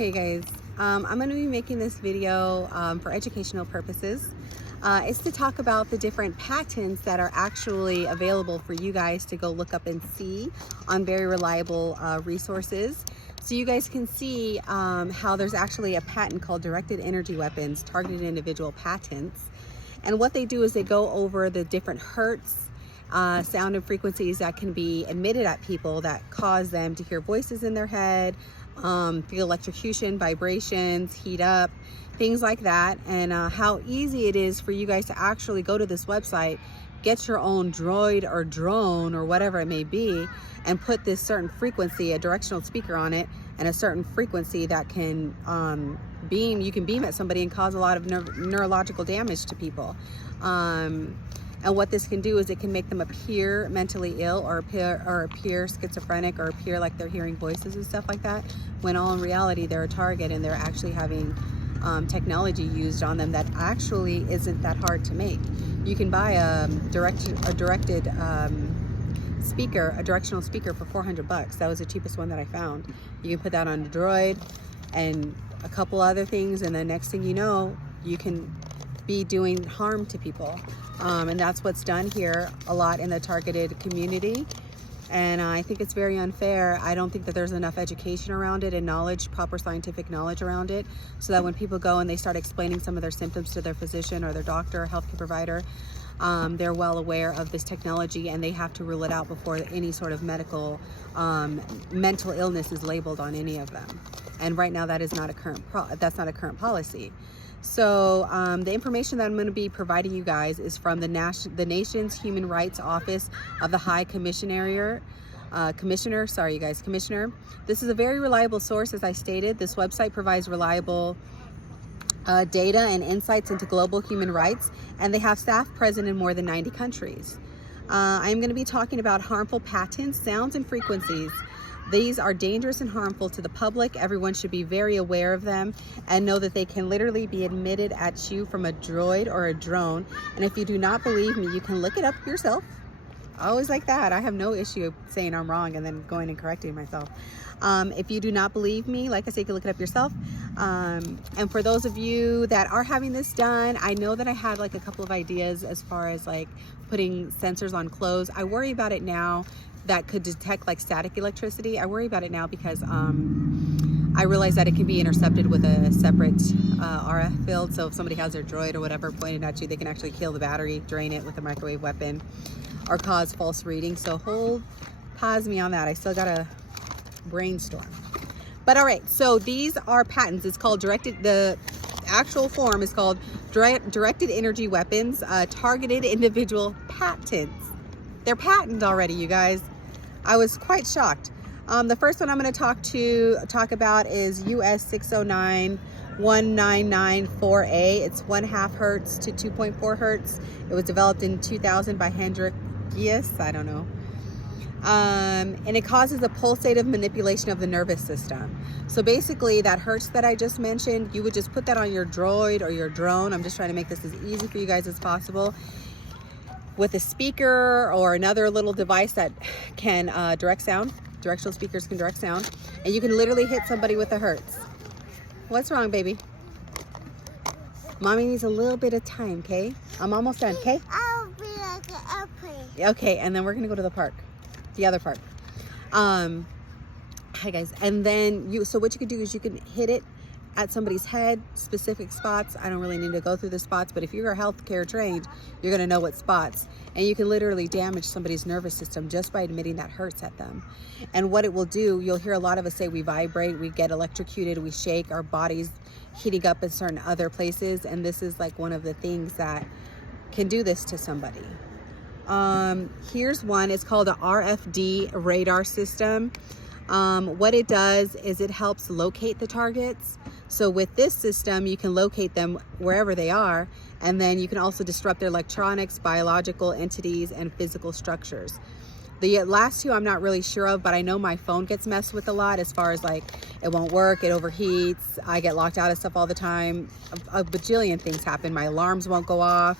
Okay guys, I'm going to be making this video for educational purposes. It's to talk about the different patents that are actually available for you guys to go look up and see on very reliable resources. So you guys can see how there's actually a patent called Directed Energy Weapons, Targeted Individual Patents. And what they do is they go over the different hertz, sound and frequencies that can be emitted at people that cause them to hear voices in their head, feel electrocution, vibrations, heat up, things like that, and how easy it is for you guys to actually go to this website, get your own droid or drone or whatever it may be, and put this certain frequency, a directional speaker on it, and a certain frequency that can you can beam at somebody and cause a lot of neurological damage to people. And what this can do is it can make them appear mentally ill or appear schizophrenic or appear like they're hearing voices and stuff like that, when all in reality they're a target and they're actually having technology used on them that actually isn't that hard to make. You can buy a directed speaker, a directional speaker for $400. That was the cheapest one that I found. You can put that on a droid and a couple other things, and the next thing you know, you can be doing harm to people. And that's what's done here a lot in the targeted community. And I think it's very unfair. I don't think that there's enough education around it and knowledge, proper scientific knowledge around it, so that when people go and they start explaining some of their symptoms to their physician or their doctor or healthcare provider, they're well aware of this technology and they have to rule it out before any sort of mental illness is labeled on any of them. And right now that is not a current policy. So the information that I'm going to be providing you guys is from the nation's Human Rights Office of the High Commissioner. Commissioner. This is a very reliable source, as I stated. This website provides reliable data and insights into global human rights, and they have staff present in more than 90 countries. I'm going to be talking about harmful patents, sounds, and frequencies. These are dangerous and harmful to the public. Everyone should be very aware of them and know that they can literally be emitted at you from a droid or a drone. And if you do not believe me, you can look it up yourself. I always like that. I have no issue saying I'm wrong and then going and correcting myself. If you do not believe me, like I say, you can look it up yourself. And for those of you that are having this done, I know that I had like a couple of ideas as far as like putting sensors on clothes. I worry about it now that could detect like static electricity. I worry about it now because I realize that it can be intercepted with a separate RF field. So if somebody has their droid or whatever pointed at you, they can actually kill the battery, drain it with a microwave weapon, or cause false readings. So pause me on that. I still gotta brainstorm. But all right, so these are patents. It's called the actual form is called Directed Energy Weapons, Targeted Individual Patents. They're patented already, you guys. I was quite shocked. The first one I'm going to talk about is US 609-1994A. It's 1/2 hertz to 2.4 hertz. It was developed in 2000 by Hendrik Gies, I don't know. And it causes a pulsative manipulation of the nervous system. So basically that hertz that I just mentioned, you would just put that on your droid or your drone. I'm just trying to make this as easy for you guys as possible, with a speaker or another little device that can direct sound. Directional speakers can direct sound, and you can literally hit somebody with a hertz. What's wrong, baby? Mommy needs a little bit of time, okay? I'm almost done, okay? I'll be like an airplane. Okay, and then we're gonna go to the park, the other park. Hi guys, and then so what you can do is you can hit it at somebody's head, specific spots. I don't really need to go through the spots, but if you're healthcare trained, you're gonna know what spots. And you can literally damage somebody's nervous system just by emitting that hertz at them. And what it will do, you'll hear a lot of us say we vibrate, we get electrocuted, we shake, our bodies heating up in certain other places. And this is like one of the things that can do this to somebody. Here's one, it's called a RFD radar system. What it does is it helps locate the targets. So with this system, you can locate them wherever they are, and then you can also disrupt their electronics, biological entities, and physical structures. The last two I'm not really sure of, but I know my phone gets messed with a lot as far as like it won't work, it overheats, I get locked out of stuff all the time. A bajillion things happen. My alarms won't go off.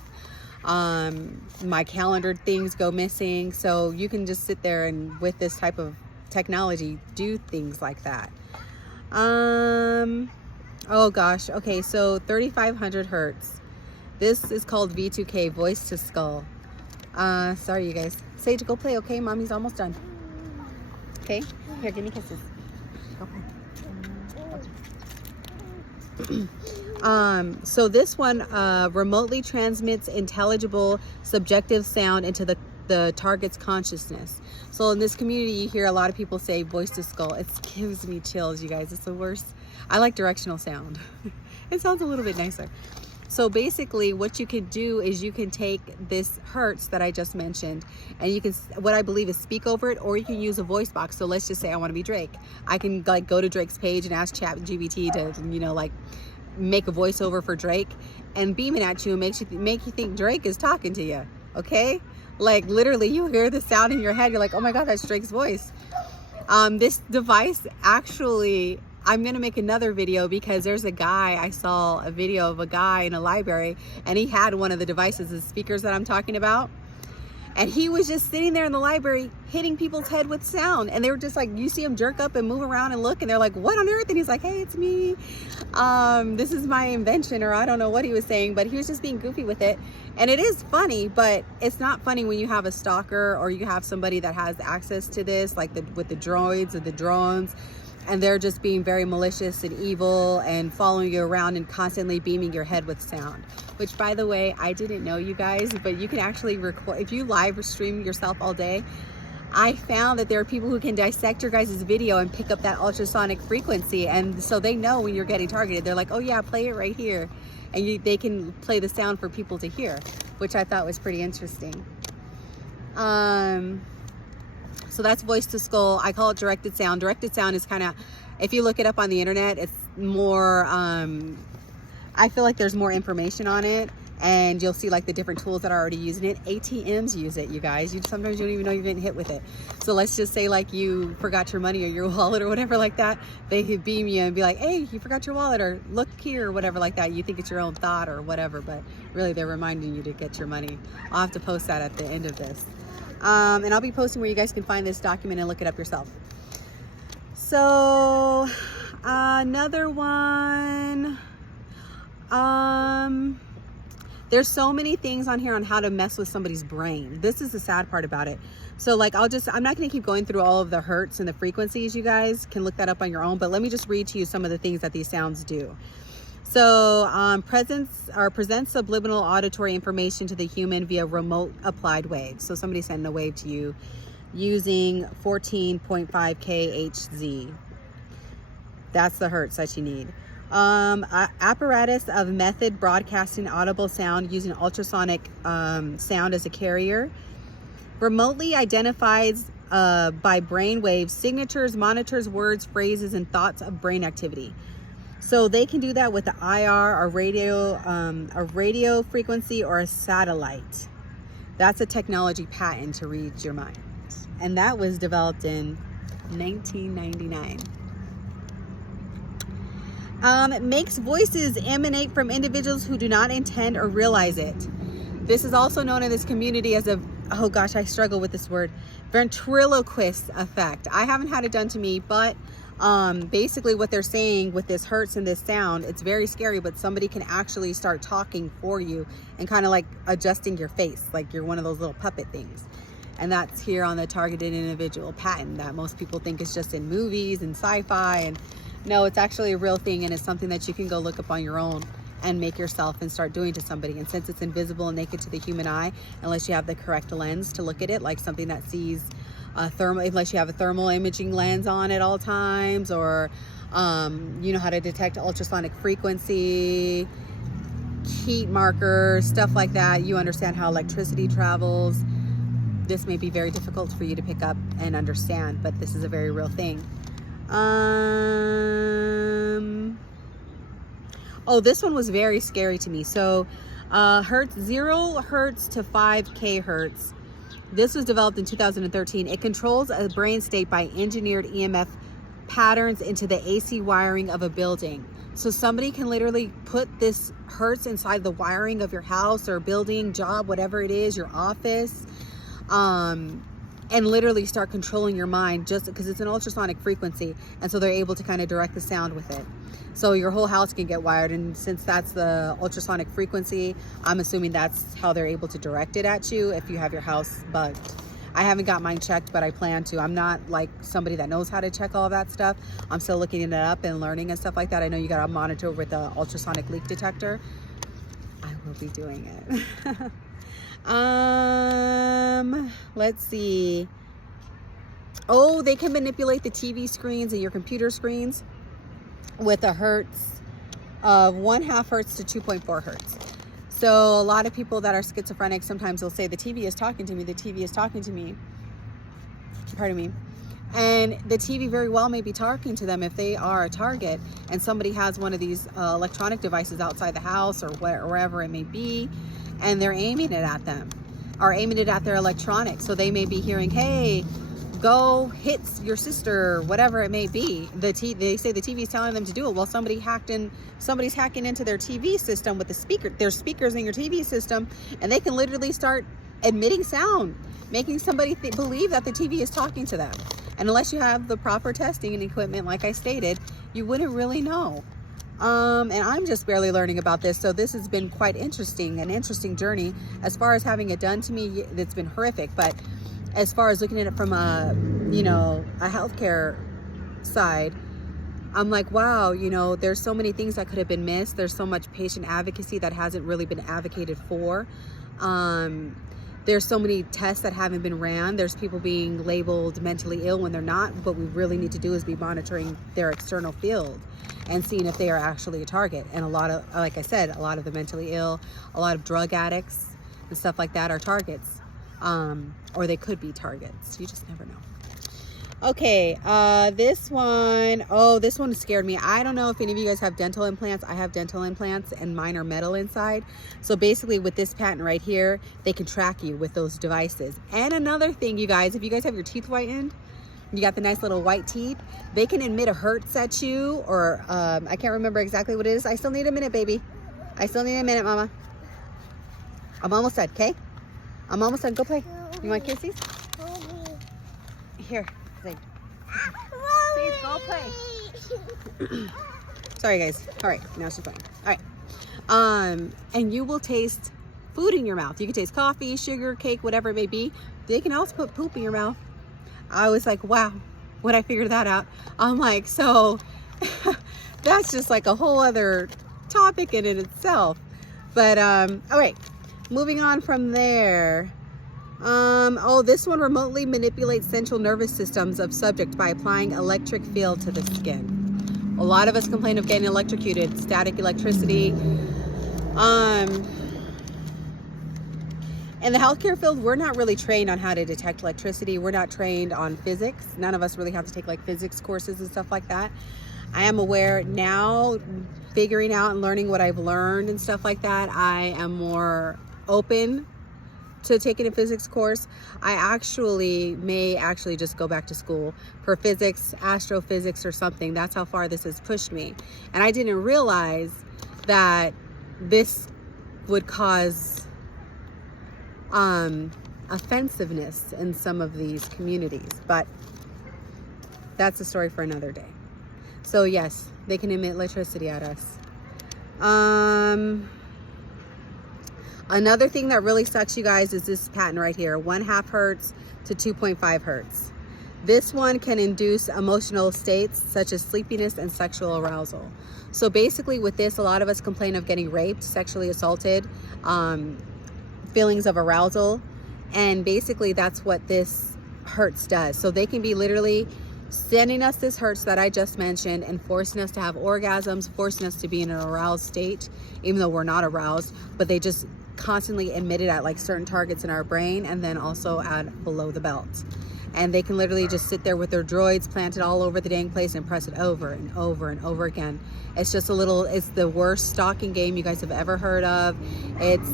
My calendar things go missing. So you can just sit there and with this type of technology do things like that. Oh gosh. Okay, so 3,500 hertz. This is called V2K, voice to skull. Sorry you guys. Sage, go play, okay? Mommy's almost done. Okay? Here, give me kisses. Go play. So this one remotely transmits intelligible subjective sound into the target's consciousness. So in this community, you hear a lot of people say voice to skull. It gives me chills, you guys. It's the worst. I like directional sound. It sounds a little bit nicer. So basically what you can do is you can take this hertz that I just mentioned, and you can, what I believe is speak over it, or you can use a voice box. So let's just say I want to be Drake. I can like go to Drake's page and ask ChatGPT to, you know, like make a voiceover for Drake and beam it at you and make you think Drake is talking to you. Okay? Like literally you hear the sound in your head. You're like, oh my God, that's Drake's voice. This device actually, I'm going to make another video because there's a guy, I saw a video of a guy in a library and he had one of the devices, the speakers that I'm talking about. And he was just sitting there in the library hitting people's head with sound. And they were just like, you see him jerk up and move around and look and they're like, what on earth? And he's like, hey, it's me. This is my invention, or I don't know what he was saying, but he was just being goofy with it. And it is funny, but it's not funny when you have a stalker or you have somebody that has access to this, like with the droids or the drones, and they're just being very malicious and evil and following you around and constantly beaming your head with sound. Which, by the way, I didn't know, you guys, but you can actually record, if you live stream yourself all day, I found that there are people who can dissect your guys' video and pick up that ultrasonic frequency, and so they know when you're getting targeted. They're like, oh yeah, play it right here, and they can play the sound for people to hear, which I thought was pretty interesting. So that's voice to skull. I call it directed sound. Directed sound is kind of, if you look it up on the internet, it's more, I feel like there's more information on it, and you'll see like the different tools that are already using it. ATMs use it, you guys. Sometimes you don't even know you're getting hit with it. So let's just say like you forgot your money or your wallet or whatever like that. They could beam you and be like, hey, you forgot your wallet, or look here, or whatever like that. You think it's your own thought or whatever, but really they're reminding you to get your money. I'll have to post that at the end of this. And I'll be posting where you guys can find this document and look it up yourself. So another one, there's so many things on here on how to mess with somebody's brain. This is the sad part about it. So like, I'm not going to keep going through all of the hertz and the frequencies. You guys can look that up on your own, but let me just read to you some of the things that these sounds do. So presents subliminal auditory information to the human via remote applied waves. So somebody sending a wave to you using 14.5 kHz. That's the hertz that you need. Apparatus of method broadcasting audible sound using ultrasonic sound as a carrier. Remotely identifies by brain waves signatures, monitors words, phrases, and thoughts of brain activity. So they can do that with the IR, a radio frequency, or a satellite. That's a technology patent to read your mind. And that was developed in 1999. It makes voices emanate from individuals who do not intend or realize it. This is also known in this community as oh gosh, I struggle with this word, ventriloquist effect. I haven't had it done to me, but basically what they're saying with this hertz and this sound, it's very scary, but somebody can actually start talking for you and kind of like adjusting your face, like you're one of those little puppet things. And that's here on the targeted individual patent that most people think is just in movies and sci-fi, and no, it's actually a real thing, and it's something that you can go look up on your own and make yourself and start doing to somebody. And since it's invisible and naked to the human eye, unless you have the correct lens to look at it, like something that sees unless you have a thermal imaging lens on at all times, or you know how to detect ultrasonic frequency, heat markers, stuff like that. You understand how electricity travels. This may be very difficult for you to pick up and understand, but this is a very real thing. Oh, this one was very scary to me. So hertz, 0 hertz to 5 kHz. This was developed in 2013. It controls a brain state by engineered EMF patterns into the AC wiring of a building. So somebody can literally put this hertz inside the wiring of your house or building, job, whatever it is, your office. and literally start controlling your mind, just because it's an ultrasonic frequency, and so they're able to kind of direct the sound with it. So your whole house can get wired, and since that's the ultrasonic frequency, I'm assuming that's how they're able to direct it at you if you have your house bugged. I haven't got mine checked, but I plan to. I'm not like somebody that knows how to check all of that stuff. I'm still looking it up and learning and stuff like that. I know you got to monitor with the ultrasonic leak detector. I will be doing it. Let's see. Oh, they can manipulate the TV screens and your computer screens with a hertz of 1/2 hertz to 2.4 hertz. So a lot of people that are schizophrenic, sometimes they'll say the TV is talking to me, the TV is talking to me. Pardon me. And the TV very well may be talking to them if they are a target and somebody has one of these electronic devices outside the house or wherever it may be, and they're aiming it at them or aiming it at their electronics. So they may be hearing, hey, go hit your sister, whatever it may be. They say the TV is telling them to do it. Well, somebody's hacking into their TV system with there's speakers in your TV system, and they can literally start emitting sound, making somebody believe that the TV is talking to them. And unless you have the proper testing and equipment, like I stated, you wouldn't really know. And I'm just barely learning about this, so this has been quite interesting, an interesting journey. As far as having it done to me, it's been horrific, but as far as looking at it from a healthcare side, I'm like, wow, there's so many things that could have been missed. There's so much patient advocacy that hasn't really been advocated for. There's so many tests that haven't been ran. There's people being labeled mentally ill when they're not. What we really need to do is be monitoring their external field and seeing if they are actually a target. And a lot of, like I said, a lot of the mentally ill, a lot of drug addicts and stuff like that are targets. Or they could be targets. You just never know. Okay, this one scared me. I don't know if any of you guys have dental implants. I have dental implants and mine are metal inside. So basically with this patent right here, they can track you with those devices. And another thing, you guys, if you guys have your teeth whitened, you got the nice little white teeth, they can emit a hertz at you, or I can't remember exactly what it is. I still need a minute, baby. I still need a minute, mama. I'm almost done, okay? I'm almost done. Go play. You want kisses? Here. Please, go play. Sorry, guys. All right. Now she's playing. All right. And you will taste food in your mouth. You can taste coffee, sugar, cake, whatever it may be. They can also put poop in your mouth. I was like, wow, when I figured that out, I'm like, so that's just like a whole other topic in itself. But, all right. Moving on from there. This one remotely manipulates central nervous systems of subject by applying electric field to the skin. A lot of us complain of getting electrocuted, static electricity. In the healthcare field, we're not really trained on how to detect electricity. We're not trained on physics. None of us really have to take like physics courses and stuff like that. I am aware now, figuring out and learning what I've learned and stuff like that, I am more open to taking a physics course. I may actually just go back to school for physics, astrophysics or something. That's how far this has pushed me. And I didn't realize that this would cause offensiveness in some of these communities, but that's a story for another day. So yes, they can emit electricity at us. Another thing that really sucks, you guys, is this patent right here, 1/2 hertz to 2.5 hertz. This one can induce emotional states such as sleepiness and sexual arousal. So basically with this, a lot of us complain of getting raped, sexually assaulted, feelings of arousal. And basically that's what this hertz does. So they can be literally sending us this hertz that I just mentioned and forcing us to have orgasms, forcing us to be in an aroused state, even though we're not aroused, but they just constantly emit it at like certain targets in our brain and then also at below the belt. And they can literally just sit there with their droids planted all over the dang place and press it over and over and over again. It's just it's the worst stalking game you guys have ever heard of. It's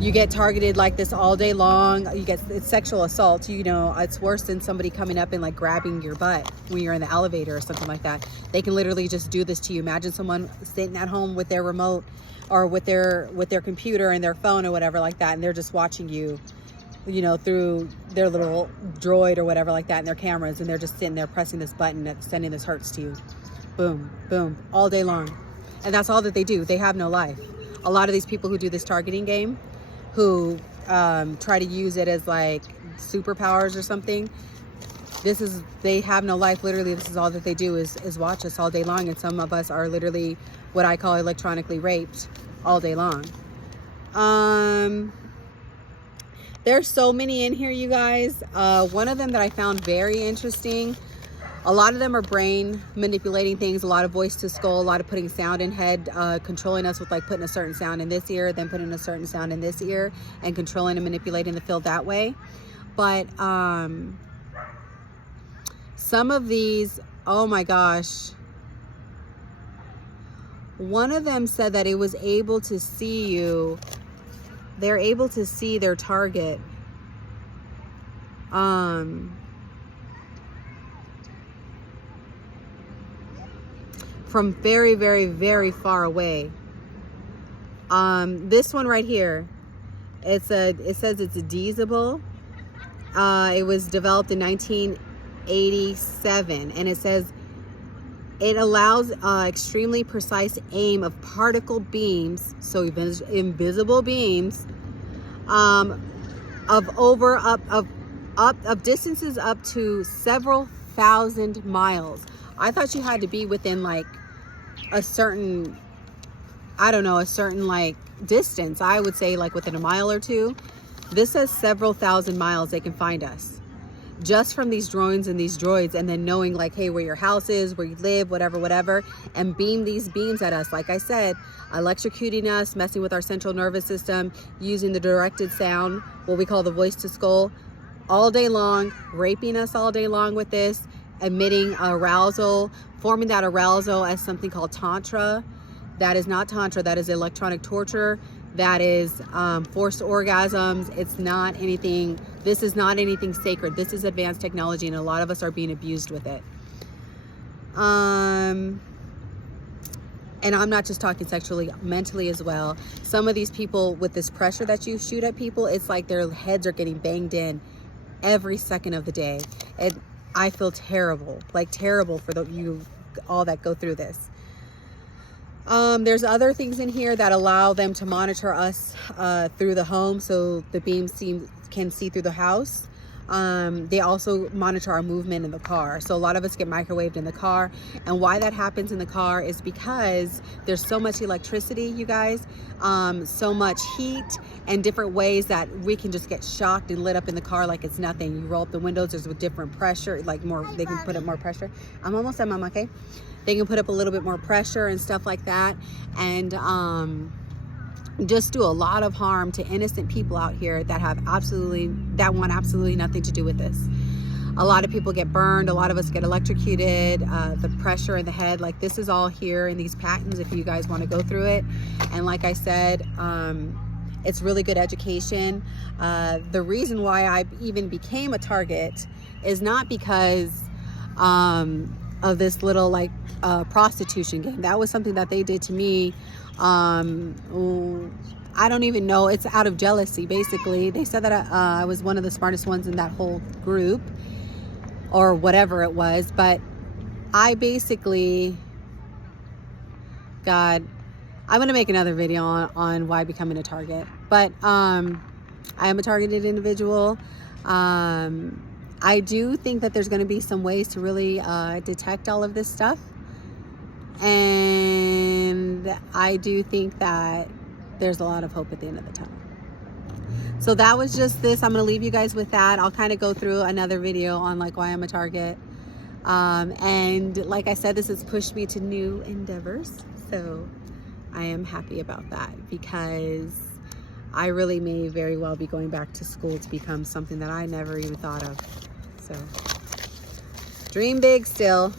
you get targeted like this all day long. It's sexual assault. It's worse than somebody coming up and like grabbing your butt when you're in the elevator or something like that. They can literally just do this to you. Imagine someone sitting at home with their remote or with their computer and their phone or whatever like that, and they're just watching you you know, through their little droid or whatever like that, and their cameras, and they're just sitting there pressing this button that's sending this hurts to you. Boom, boom, all day long. And that's all that they do. They have no life. A lot of these people who do this targeting game, who try to use it as like superpowers or something, they have no life. Literally, this is all that they do is watch us all day long. And some of us are literally what I call electronically raped all day long. There's so many in here, you guys. One of them that I found very interesting, a lot of them are brain manipulating things, a lot of voice to skull, a lot of putting sound in head, controlling us with like putting a certain sound in this ear, then putting a certain sound in this ear, and controlling and manipulating the field that way. But some of these, oh my gosh. One of them said that it was able to see you. They're able to see their target. From very, very, very far away. This one right here, it says it's a diesel. It was developed in 1987, and it says it allows extremely precise aim of particle beams, so invisible beams, of distances up to several thousand miles. I thought you had to be within like a certain, I don't know, a certain like distance. I would say like within a mile or two. This says several thousand miles they can find us just from these drones and these droids, and then knowing like, hey, where your house is, where you live, whatever, and beam these beams at us. Like I said, electrocuting us, messing with our central nervous system, using the directed sound, what we call the voice to skull, all day long, raping us all day long with this, emitting arousal, forming that arousal as something called tantra. That is not tantra, that is electronic torture. That is forced orgasms. It's not anything, this is not anything sacred. This is advanced technology, and a lot of us are being abused with it. And I'm not just talking sexually, mentally as well. Some of these people with this pressure that you shoot at people, it's like their heads are getting banged in every second of the day. And I feel terrible, like terrible for you all that go through this. There's other things in here that allow them to monitor us through the home, so the beams can see through the house. They also monitor our movement in the car. So a lot of us get microwaved in the car, and why that happens in the car is because there's so much electricity, you guys, so much heat, and different ways that we can just get shocked and lit up in the car like it's nothing. You roll up the windows, there's a different pressure, like more, they can put up more pressure. I'm almost done, Mom, okay? They can put up a little bit more pressure and stuff like that, and just do a lot of harm to innocent people out here that want absolutely nothing to do with this. A lot of people get burned, a lot of us get electrocuted, the pressure in the head, like this is all here in these patents if you guys want to go through it. And like I said, it's really good education. The reason why I even became a target is not because of this little like prostitution game. That was something that they did to me. I don't even know, it's out of jealousy basically. They said that I was one of the smartest ones in that whole group or whatever it was, but I basically, God, I'm gonna make another video on why becoming a target, but I am a targeted individual. I do think that there's going to be some ways to really detect all of this stuff, and I do think that there's a lot of hope at the end of the tunnel. So that was just this. I'm going to leave you guys with that. I'll kind of go through another video on like why I'm a target, and like I said, this has pushed me to new endeavors, so I am happy about that, because I really may very well be going back to school to become something that I never even thought of. So dream big still.